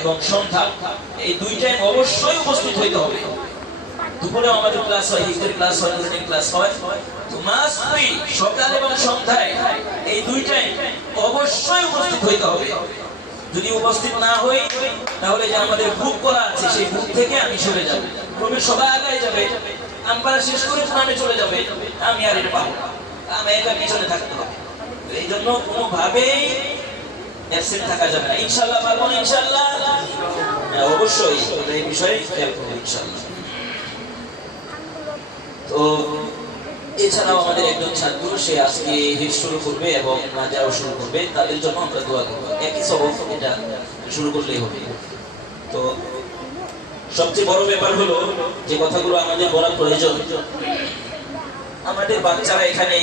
এবং সন্ধ্যা, এই দুই টাইম অবশ্যই উপস্থিত হইতে হবে। দুপুরেও আমাদের ক্লাস হয় হিস্ট্রি ক্লাস হয় রিডিং ক্লাস হয়। সকাল এবং সন্ধ্যায় এই অবশ্যই উপস্থিত হইতে হবে। যদি উপস্থিত না হই, তাহলে যে আমাদের করা আছে, সেই থেকে আমি সরে সবাই আগায় যাবে। শেষ করে চলে যাবে। আমি আর এটা পাবো। আমি এটা পিছনে থাকতে হবে এই জন্য কোনোভাবেই অ্যাবসেন্ট থাকা যাবে না। ইনশাল্লাহ পারব না ইনশাল্লাহ হ্যাঁ, অবশ্যই। এই বিষয়ে খেয়াল করব ইনশাল্লাহ তো এছাড়াও আমাদের একজন ছাত্র সে আজকে হিট শুরু করবে এবং শুরু করবে। তাদের জন্য আমরা দোয়া করব। একই সবক এটা শুরু করলেই হবে। তো সবচেয়ে বড় ব্যাপার হলো যে কথাগুলো আমাদের বলা প্রয়োজন। আমাদের বাচ্চারা এখানে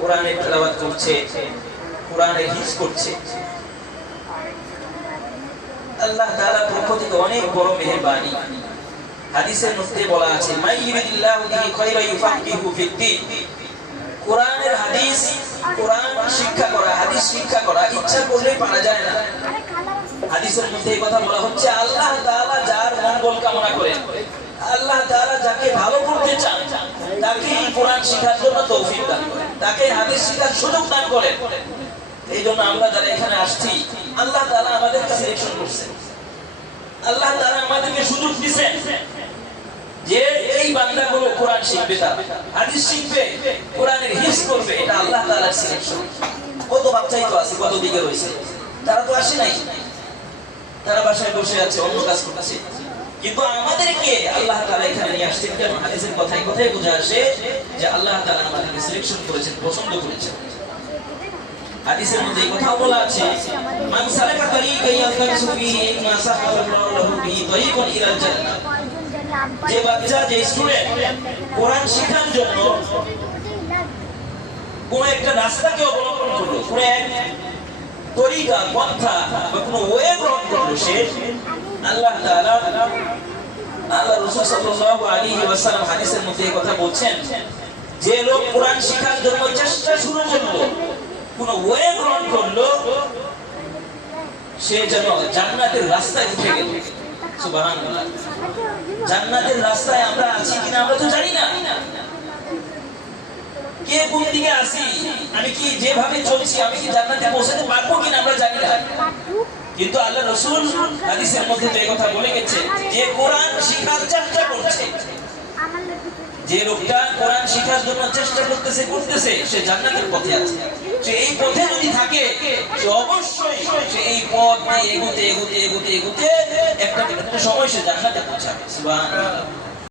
কোরআনের তেলাওয়াত করছে কোরআনের হিস করছে। আল্লাহ তাআলার পক্ষ থেকে অনেক বড় মেহেরবানি। হাদিসের মধ্যে বলা আছে মাই বিহি খায়রা ইউফাক্কিহু ফিদ্দীন কোরআনের হাদিস, কোরআন শিক্ষা করা, হাদিস শিক্ষা করা, ইচ্ছা করলে পারা যায় না। হাদিসের মধ্যে এই কথা বলা হচ্ছে, আল্লাহ তাআলা যার মঙ্গল কামনা করেন, আল্লাহ তাআলা যাকে ভালো করতে চান তাকে কোরআন শেখার জন্য তৌফিক দান করেন, তাকে হাদিস শেখার সুযোগ দান করেন। এই জন্য আমরা যারা এখানে আসছি আল্লাহ সিলেকশন করছেন আল্লাহ তাআলা আমাদেরকে সুযোগ দিয়েছেন যে এই কোরআন শিখবে তার, হাদিস শিখবে, কোরআনের হিফজ করবে, এটা আল্লাহ সিলেকশন কত বাচ্চাই তো আছে, কত দিকে রয়েছে? তারা তো আসে নাই। তারা বাসায় বসে আছে, অন্য কাজ করতেছে। কিন্তু আমাদেরকে আল্লাহ তাআলা এখানে নিয়ে আসছেন হাদিসের কথাই কথাই বোঝা আসে যে আল্লাহ তাআলা আমাদেরকে সিলেকশন করেছেন, পছন্দ করেছেন। হাদিসের মধ্যে কথাও বলা আছে, মান সালাকা তরিকান ইয়ালতামিসু ফীহি ইলমান সাহালাল্লাহু লাহু বিহি তরিকান ইলাল জান্নাহ। যে বাচ্চা, যে স্টুডেন্ট কোরআন শেখার জন্য কোন একটা রাস্তাকে অবলম্বন করল, কোন এক তরিকা, পন্থা বা কোন ওয়ে গ্রহণ করল, সে আল্লাহ তাআলা আল্লাহ রাসূল সাল্লাল্লাহু আলাইহি ওয়াসাল্লাম হাদিসের মধ্যে কথা বলছেন যে লোক কোরআন শেখার জন্য চেষ্টা ওয়ে গ্রহণ করল, সে যেন জান্নাতের রাস্তায় উঠে গেল। জান্নাতের রাস্তায় আমরা আছি কিনা আমরা তো জানি না। কে কোন দিকে আমি কি যেভাবে চলছি, আমি কি জান্নাতে পৌঁছাতে পারব কিনা আমরা জানি না। কিন্তু আল্লাহ রসুল হাদিসের মধ্যে তো কথা বলে গেছে যে কোরআন শিখার চেষ্টা করছে যে লোকটা কোরআন শিখার জন্য চেষ্টা করতেছে করতেছে, সে জান্নাতের পথে আছে। সে এই পথে যদি থাকে, সে অবশ্যই সে এই পথ এগুতে এগুতে এগুতে এগুতে একটা একটা সময় সে জান্নাতে পৌঁছাবে।